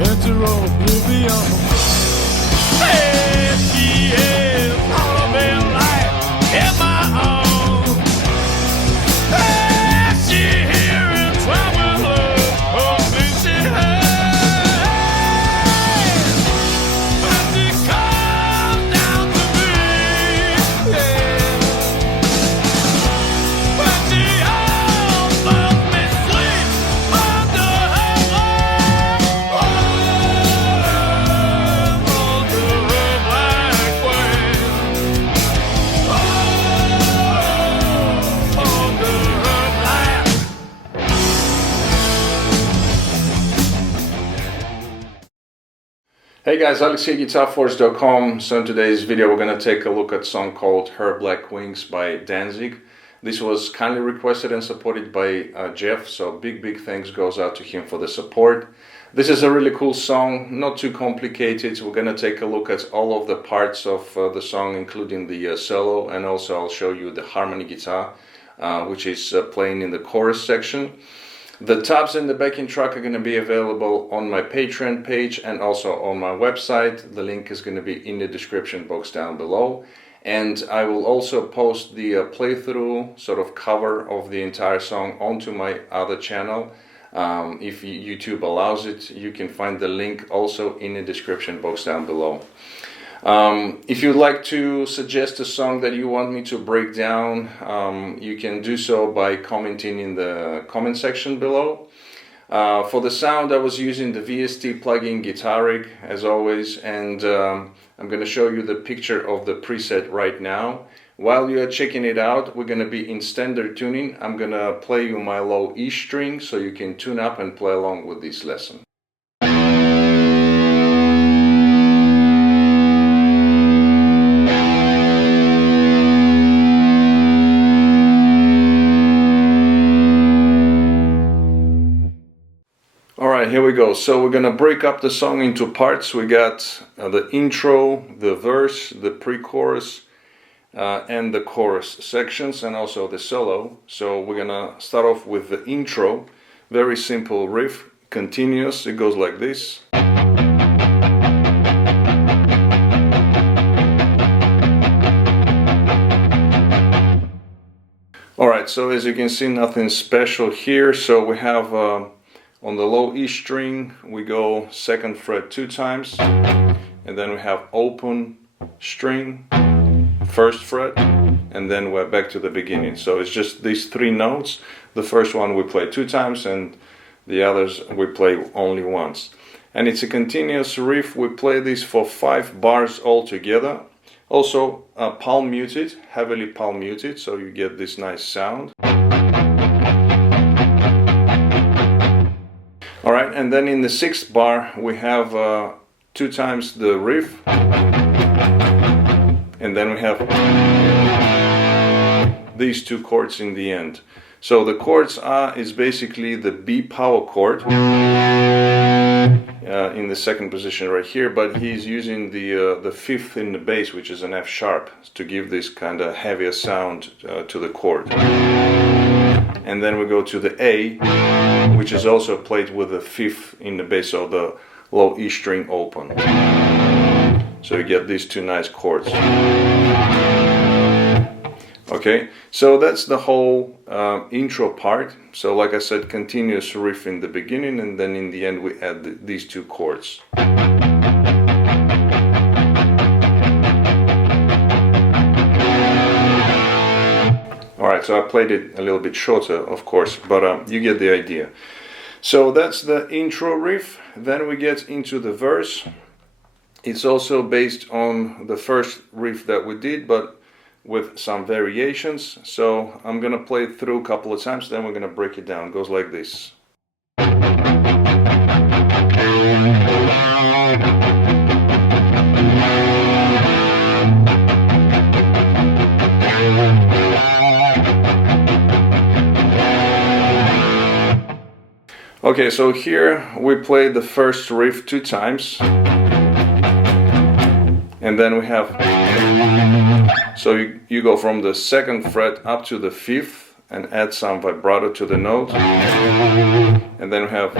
enter oblivion. Hey, she is all of my life in my own. Hey, she here in trouble, oh, things she has. But she comes down to me, yeah. But she almost me sleep under her love, under her black wing, under her black. Hey guys, Alex here, GuitarForce.com. So in today's video we're going to take a look at a song called Her Black Wings by DANZIG. This was kindly requested and supported by Jeff, so big thanks goes out to him for the support. This is a really cool song, not too complicated. We're going to take a look at all of the parts of the song, including the solo, and also I'll show you the harmony guitar, which is playing in the chorus section. The tabs and the backing track are going to be available on my Patreon page and also on my website. The link is going to be in the description box down below. And I will also post the playthrough sort of cover of the entire song onto my other channel. If YouTube allows it, you can find the link also in the description box down below. If you'd like to suggest a song that you want me to break down, you can do so by commenting in the comment section below. For the sound, I was using the VST plugin GuitarForce as always, and I'm going to show you the picture of the preset right now. While you are checking it out, we're going to be in standard tuning. I'm going to play you my low E string so you can tune up and play along with this lesson. Alright, here we go. So we're gonna break up the song into parts. We got the intro, the verse, the pre-chorus, and the chorus sections, and also the solo. So we're gonna start off with the intro. Very simple riff, continuous. It goes like this. Alright, so as you can see, nothing special here. So we have on the low E string, we go 2nd fret 2 times, and then we have open string, 1st fret, and then we're back to the beginning. So it's just these 3 notes. The first one we play 2 times, and the others we play only once. And it's a continuous riff. We play this for 5 bars altogether. Also palm muted, heavily palm muted, so you get this nice sound. Alright, and then in the 6th bar we have 2 times the riff, and then we have these 2 chords in the end. So the chords is basically the B power chord in the 2nd position right here, but he's using the 5th in the bass, which is an F sharp, to give this kind of heavier sound to the chord. And then we go to the A, which is also played with the 5th in the bass, so the low E string open. So you get these 2 nice chords. Okay, so that's the whole intro part. So like I said, continuous riff in the beginning, and then in the end we add these 2 chords. Alright, so I played it a little bit shorter, of course, but you get the idea. So that's the intro riff. Then we get into the verse. It's also based on the first riff that we did, but with some variations. So I'm gonna play it through a couple of times, then we're gonna break it down. It goes like this. Okay, so here we play the first riff 2 times, and then we have, so you go from the 2nd fret up to the 5th and add some vibrato to the note, and then we have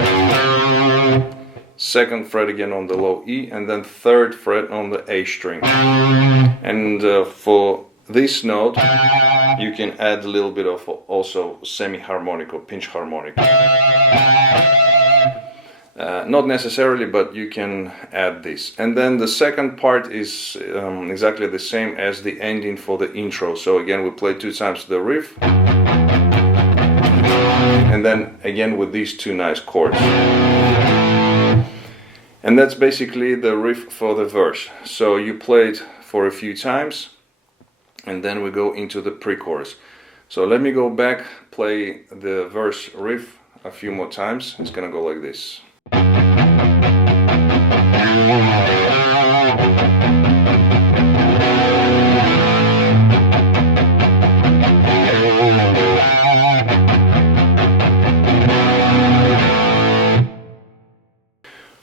second fret again on the low E, and then third fret on the A string. And for this note you can add a little bit of also semi-harmonic or pinch harmonic. Not necessarily, but you can add this. And then the second part is exactly the same as the ending for the intro. So again, we play 2 times the riff, and then again with these 2 nice chords. And that's basically the riff for the verse. So you play it for a few times, and then we go into the pre-chorus. So let me go back, play the verse riff a few more times. It's gonna go like this.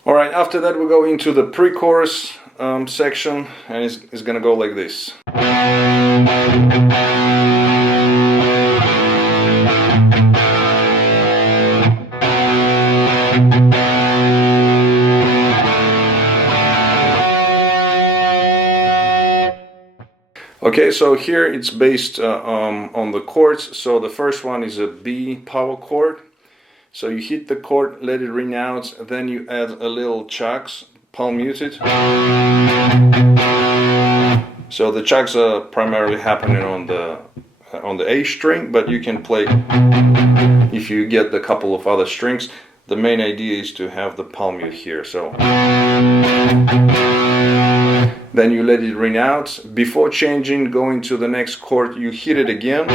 Alright, after that we go into the pre-chorus section, and it's gonna go like this. Okay, so here it's based on the chords. So the first one is a B power chord. So you hit the chord, let it ring out, then you add a little chucks, palm muted. So the chucks are primarily happening on the A string, but you can play, if you get a couple of other strings. The main idea is to have the palm mute here. So then you let it ring out. Before changing, going to the next chord, you hit it again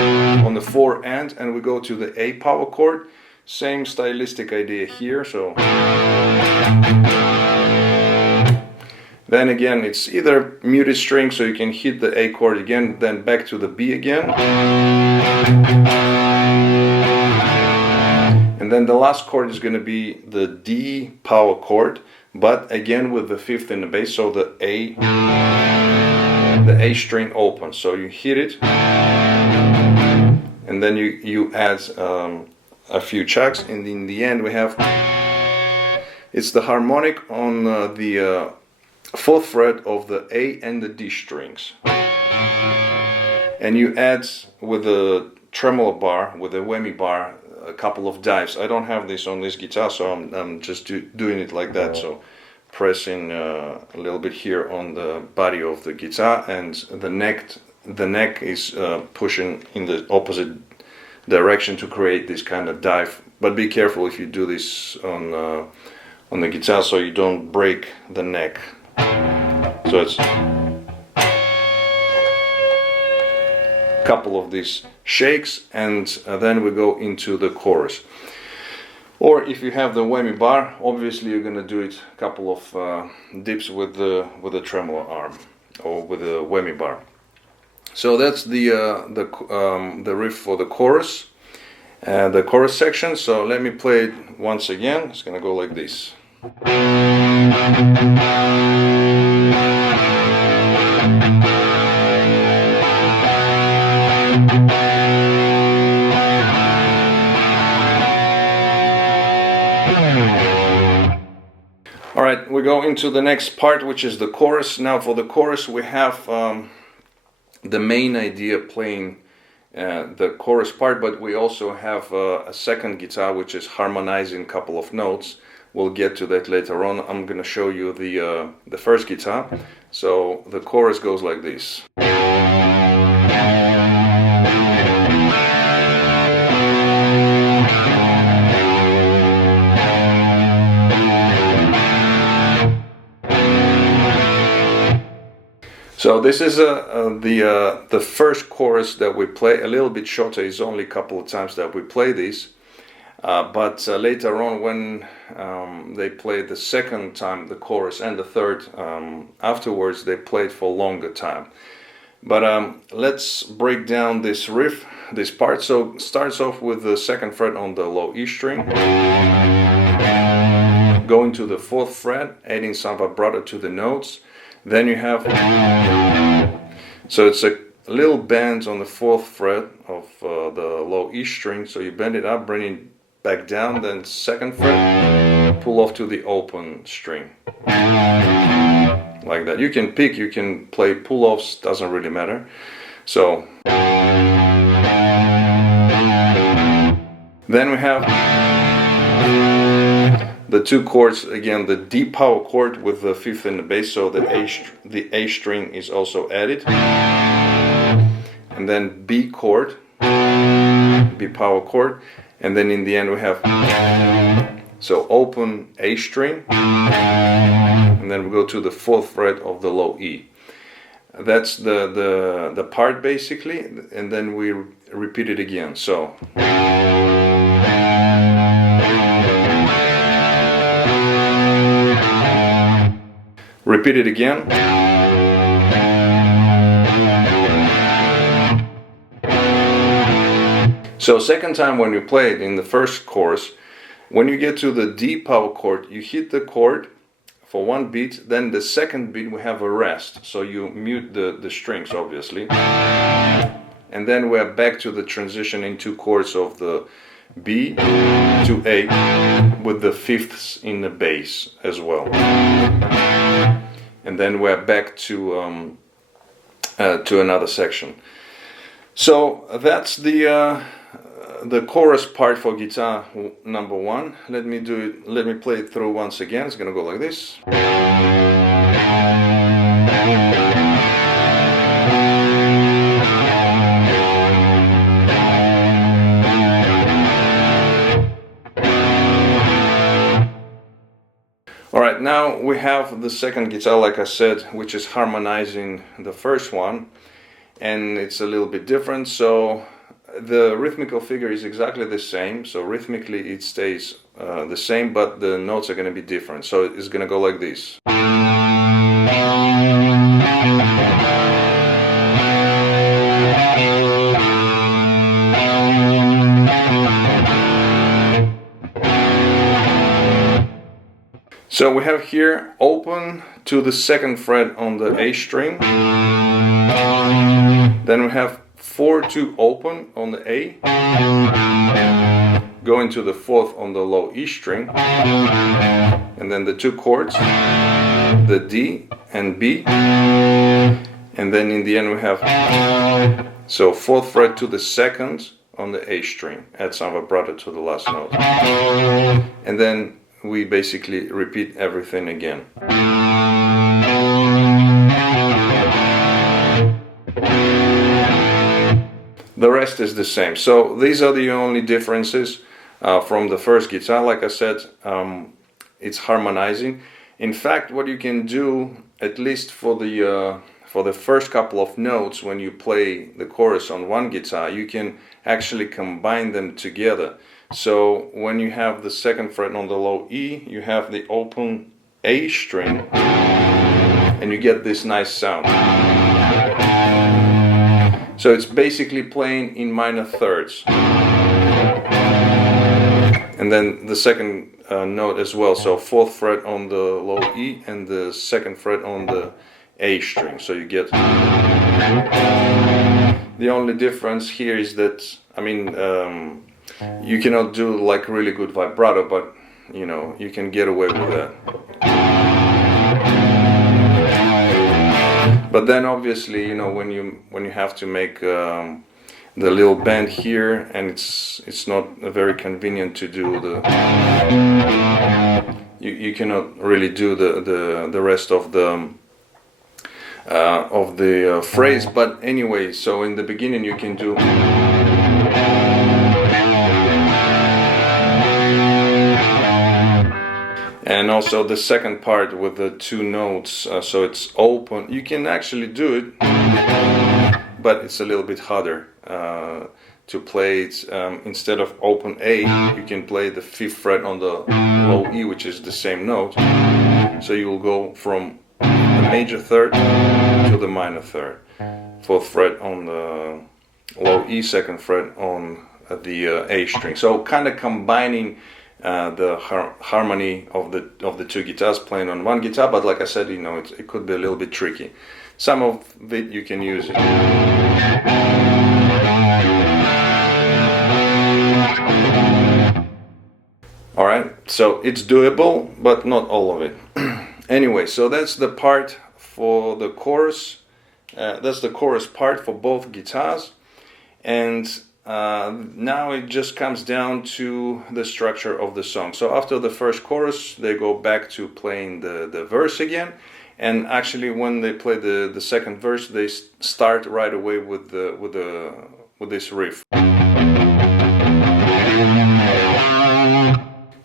on the 4 end, and we go to the A power chord. Same stylistic idea here. So then again, it's either muted string, so you can hit the A chord again, then back to the B again. And then the last chord is going to be the D power chord, but again with the 5th in the bass, so the A string open. So you hit it, and then you add a few chucks, and in the end we have, it's the harmonic on the 4th fret of the A and the D strings. And you add with the tremolo bar, with the whammy bar, a couple of dives. I don't have this on this guitar, so I'm just doing it like that. So pressing a little bit here on the body of the guitar, and the neck is pushing in the opposite direction to create this kind of dive. But be careful if you do this on the guitar, so you don't break the neck. So it's couple of these shakes, and then we go into the chorus. Or if you have the whammy bar, obviously you're gonna do it a couple of dips with the tremolo arm or with the whammy bar. So that's the riff for the chorus, the chorus section. So let me play it once again. It's gonna go like this. Alright, we go into the next part, which is the chorus. Now for the chorus we have the main idea playing the chorus part, but we also have a second guitar which is harmonizing a couple of notes. We'll get to that later on. I'm gonna show you the first guitar. So the chorus goes like this. So this is the first chorus that we play, a little bit shorter. It's only a couple of times that we play this, but later on when they play the second time the chorus and the third afterwards, they play it for a longer time. But let's break down this riff, this part. So it starts off with the 2nd fret on the low E string, going to the 4th fret, adding some vibrato to the notes. Then you have, so it's a little bend on the 4th fret of the low E string, so you bend it up, bring it back down, then second fret, pull off to the open string. Like that. You can pick, you can play pull-offs, doesn't really matter. So then we have the two chords again, the D power chord with the fifth in the bass, so the A string is also added, and then B chord, B power chord, and then in the end we have so open A string, and then we go to the fourth fret of the low E. That's the part basically, and then we repeat it again. So repeat it again. So second time when you play it in the first chorus, when you get to the D power chord, you hit the chord for one beat, then the second beat we have a rest, so you mute the strings obviously, and then we're back to the transition in two chords of the B to A with the fifths in the bass as well, and then we're back to another section. So that's the chorus part for guitar number one. Let me play it through once again. It's gonna go like this. Alright, now we have the second guitar, like I said, which is harmonizing the first one, and it's a little bit different. So the rhythmical figure is exactly the same, so rhythmically it stays the same, but the notes are going to be different. So it's going to go like this. So we have here open to the second fret on the A string, then we have 4-2 open on the A, going to the fourth on the low E string, and then the two chords, the D and B, and then in the end we have so fourth fret to the second on the A string, add some vibrato to the last note, and then we basically repeat everything again. The rest is the same. So these are the only differences from the first guitar. Like I said, it's harmonizing. In fact, what you can do, at least for the first couple of notes, when you play the chorus on one guitar, you can actually combine them together. So when you have the second fret on the low E, you have the open A string, and you get this nice sound. So it's basically playing in minor thirds. And then the second note as well, so fourth fret on the low E and the second fret on the A string. So you get... The only difference here is that, I mean, you cannot do like really good vibrato, but you know, you can get away with that. But then obviously, you know, when you have to make the little bend here, and it's not very convenient to do the you cannot really do the rest of the phrase. But anyway, so in the beginning you can do. And also the second part with the two notes, so it's open. You can actually do it, but it's a little bit harder to play it. Instead of open A, you can play the fifth fret on the low E, which is the same note. So you will go from the major third to the minor third. Fourth fret on the low E, second fret on the A string. So kind of combining the harmony of the two guitars playing on one guitar, but like I said, you know, it could be a little bit tricky. Some of it you can use it. Yeah, so it's doable, but not all of it. Anyway, so that's the part for the chorus. That's the chorus part for both guitars. And now it just comes down to the structure of the song. So after the first chorus, they go back to playing the verse again. And actually, when they play the second verse, they start right away with this riff.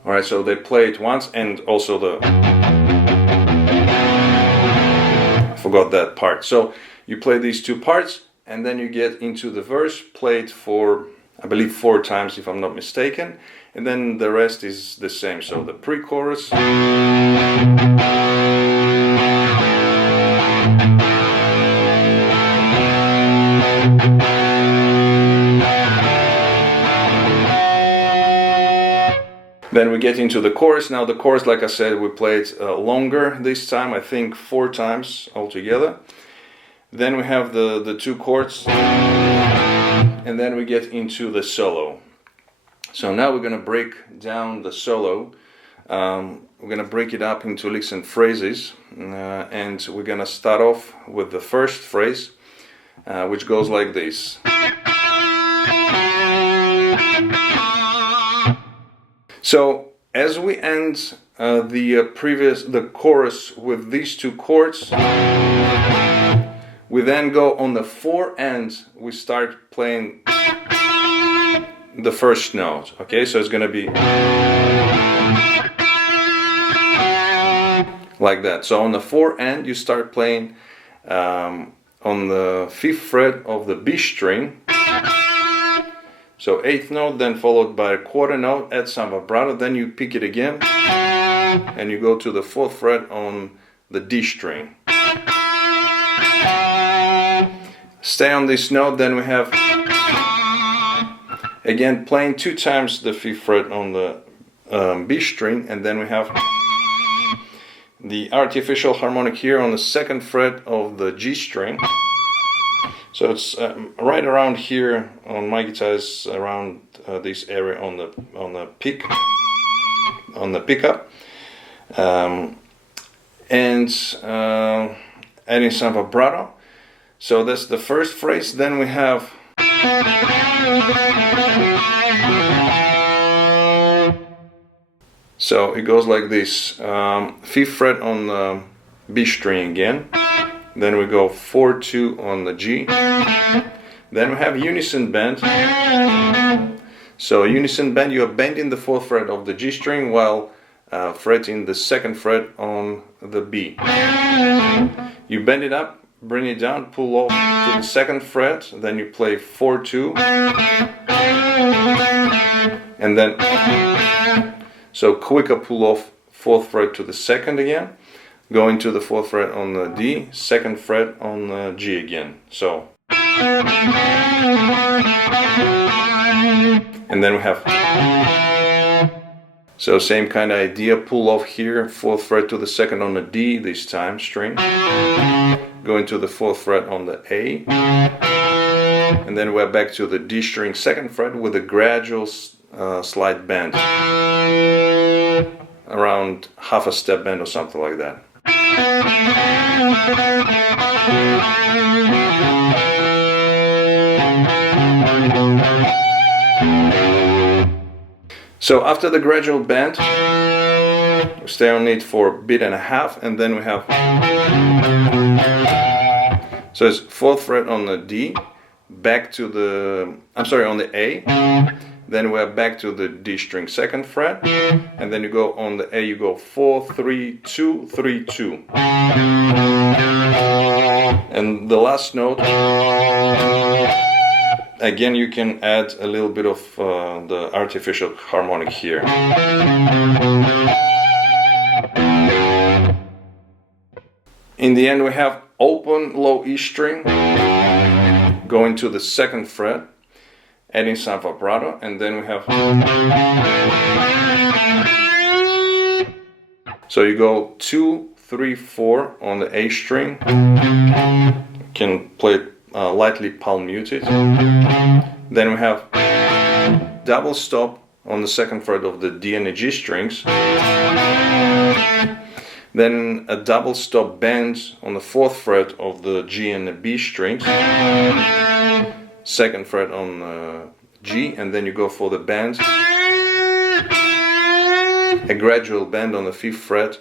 All right, so they play it once, and also I forgot that part. So you play these two parts, and then you get into the verse, play it for, I believe, 4 times, if I'm not mistaken, and then the rest is the same. So the pre-chorus, then we get into the chorus. Now the chorus, like I said, we played longer this time, I think 4 times altogether. Then we have the 2 chords, and then we get into the solo. So now we're going to break down the solo. We're going to break it up into licks and phrases, and we're going to start off with the first phrase, which goes like this. So as we end the chorus with these 2 chords, we then go on the 4 and we start playing the first note. Okay, so it's gonna be like that. So on the 4 and you start playing on the 5th fret of the B string. So 8th note, then followed by a quarter note, add some vibrato, then you pick it again, and you go to the 4th fret on the D string. Stay on this note, then we have, again, playing 2 times the 5th fret on the B string, and then we have the artificial harmonic here on the 2nd fret of the G string. So it's right around here on my guitar, is around this area on the pickup, and adding some vibrato. So that's the first phrase. Then we have so it goes like this: 5th fret on the B string again. Then we go 4-2 on the G. Then we have unison bend. So unison bend, you are bending the 4th fret of the G string while fretting the 2nd fret on the B. You bend it up, bring it down, pull off to the 2nd fret, then you play 4-2, and then so quicker pull off 4th fret to the 2nd again. Going to the 4th fret on the D, 2nd fret on the G again. So, and then we have, so same kind of idea, pull off here, 4th fret to the 2nd on the D, this time string. Going to the 4th fret on the A, and then we're back to the D string 2nd fret with a gradual slight bend, around half a step bend or something like that. So after the gradual bend, we stay on it for a beat and a half, and then we have, so it's 4th fret on the D, back to the, on the A, then we're back to the D string 2nd fret, and then you go on the A, you go 4-3-2, 3-2, and the last note, again you can add a little bit of the artificial harmonic here. In the end we have open low E string, going to the 2nd fret, adding some vibrato, and then we have, so you go 2-3-4 on the A string, you can play it lightly palm muted, then we have double stop on the 2nd fret of the D and the G strings, then a double stop bend on the 4th fret of the G and the B strings, 2nd fret on G, and then you go for the bend, a gradual bend on the 5th fret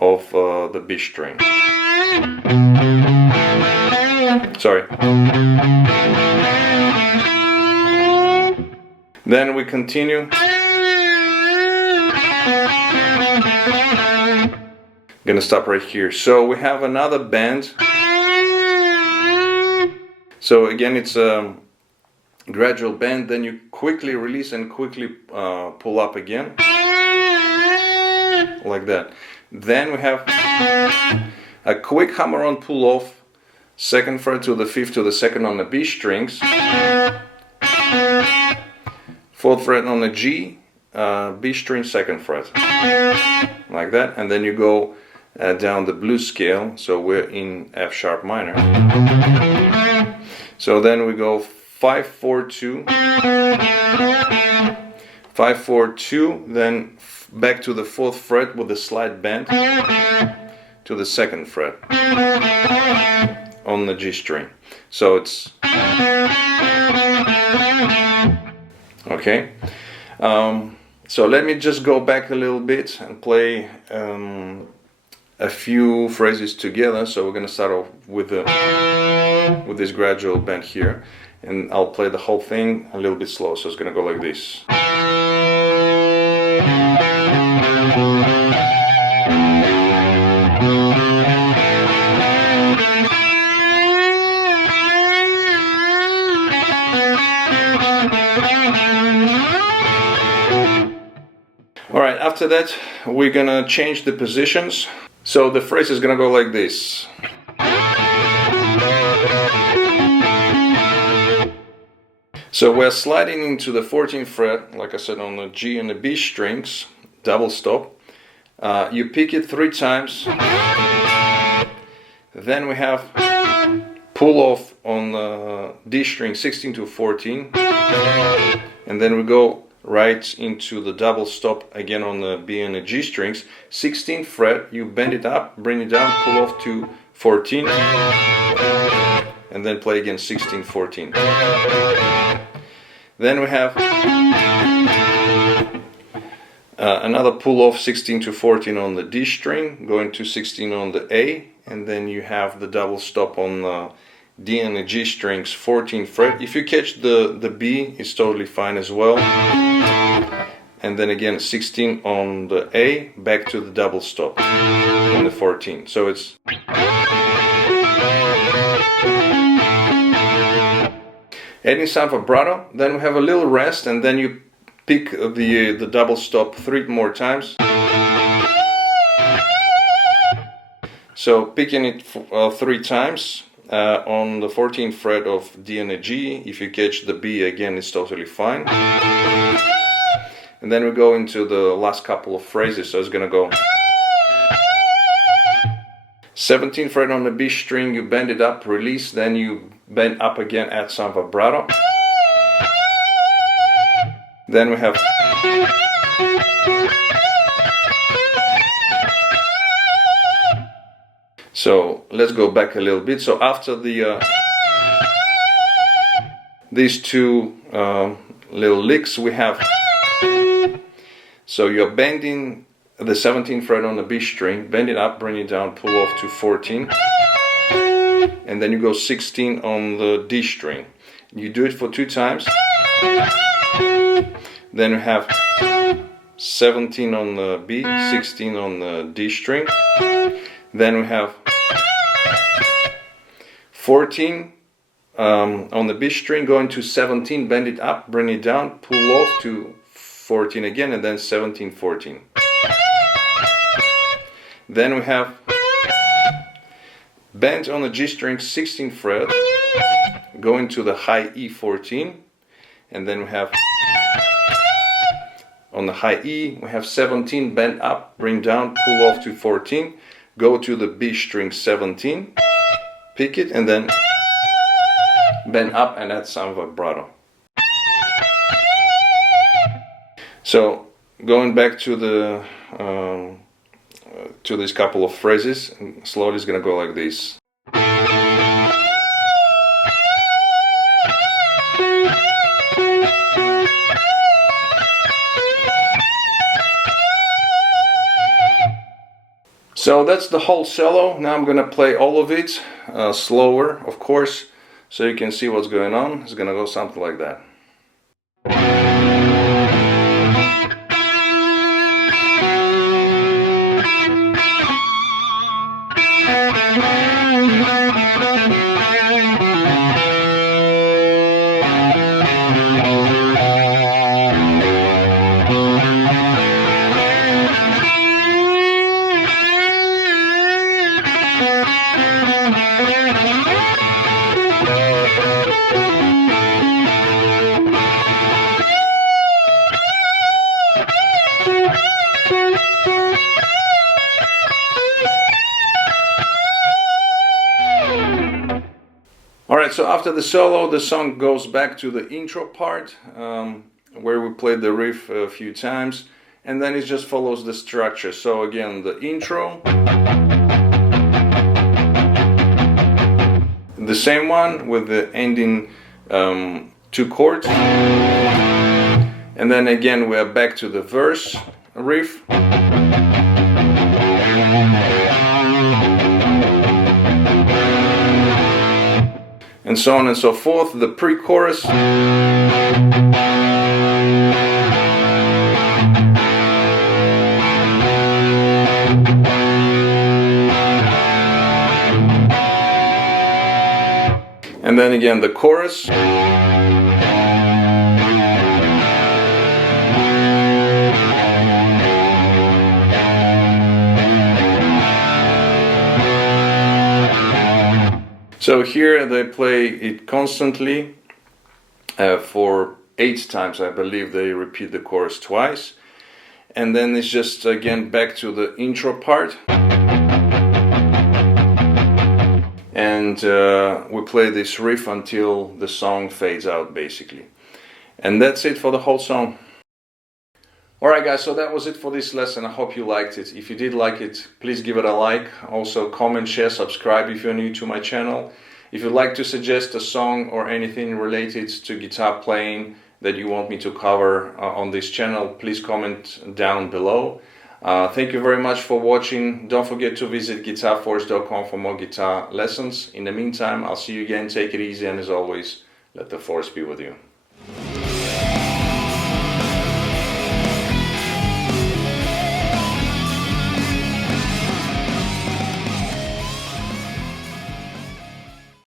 of the B string. Sorry. Then we continue. Gonna stop right here. So we have another bend. So again, it's a gradual bend, then you quickly release and quickly pull up again, like that. Then we have a quick hammer-on pull-off, 2nd fret to the 5th to the 2nd on the B strings, 4th fret on the G, B string 2nd fret, like that. And then you go down the blues scale, so we're in F sharp minor. So then we go 5, 4, 2, 5, 4, 2, then back to the 4th fret with a slight bend to the 2nd fret on the G string. So it's okay. So let me just go back a little bit and play a few phrases together. So we're gonna start off with this gradual bend here, and I'll play the whole thing a little bit slow. So it's gonna go like this. Alright, after that we're gonna change the positions. So the phrase is gonna go like this. So we're sliding into the 14th fret, like I said, on the G and the B strings, double stop. You pick it 3 times. Then we have pull off on the D string 16 to 14. And then we go right into the double stop again on the B and the G strings. 16th fret, you bend it up, bring it down, pull off to 14, and then play again 16, 14. Then we have another pull off 16 to 14 on the D string, going to 16 on the A, and then you have the double stop on the D and the G strings, 14th fret. If you catch the B, it's totally fine as well. And then again 16 on the A, back to the double stop on the 14. So it's adding some vibrato. Then we have a little rest, and then you pick the double stop 3 more times. So picking it 3 times. On the 14th fret of D and a G. If you catch the B again, it's totally fine. And then we go into the last couple of phrases. So it's gonna go 17th fret on the B string, you bend it up, release, then you bend up again, add some vibrato. Then we have so let's go back a little bit. So after the these 2 little licks, we have, so you're bending the 17th fret on the B string, bend it up, bring it down, pull off to 14, and then you go 16 on the D string. You do it for 2 times. Then you have 17 on the B, 16 on the D string. Then we have 14 on the B string, going to 17, bend it up, bring it down, pull off to 14 again, and then 17, 14. Then we have bend on the G string 16th fret, going to the high E 14, and then we have on the high E, we have 17, bend up, bring down, pull off to 14, go to the B string 17, pick it, and then bend up and add some vibrato. So going back to the to this couple of phrases, and slowly it's gonna go like this. So that's the whole solo. Now I'm gonna play all of it slower, of course, so you can see what's going on. It's gonna go something like that. Alright, so after the solo, the song goes back to the intro part, where we played the riff a few times, and then it just follows the structure. So again, the intro, the same one with the ending 2 chords, and then again we are back to the verse riff. And so on and so forth, the pre-chorus. And then again the chorus. So here they play it constantly for 8 times, I believe. They repeat the chorus twice, and then it's just again back to the intro part, and we play this riff until the song fades out basically, and that's it for the whole song. Alright guys, so that was it for this lesson. I hope you liked it. If you did like it, please give it a like. Also comment, share, subscribe if you're new to my channel. If you'd like to suggest a song or anything related to guitar playing that you want me to cover on this channel, please comment down below. Thank you very much for watching. Don't forget to visit GuitarForce.com for more guitar lessons. In the meantime, I'll see you again. Take it easy, and as always, let the force be with you.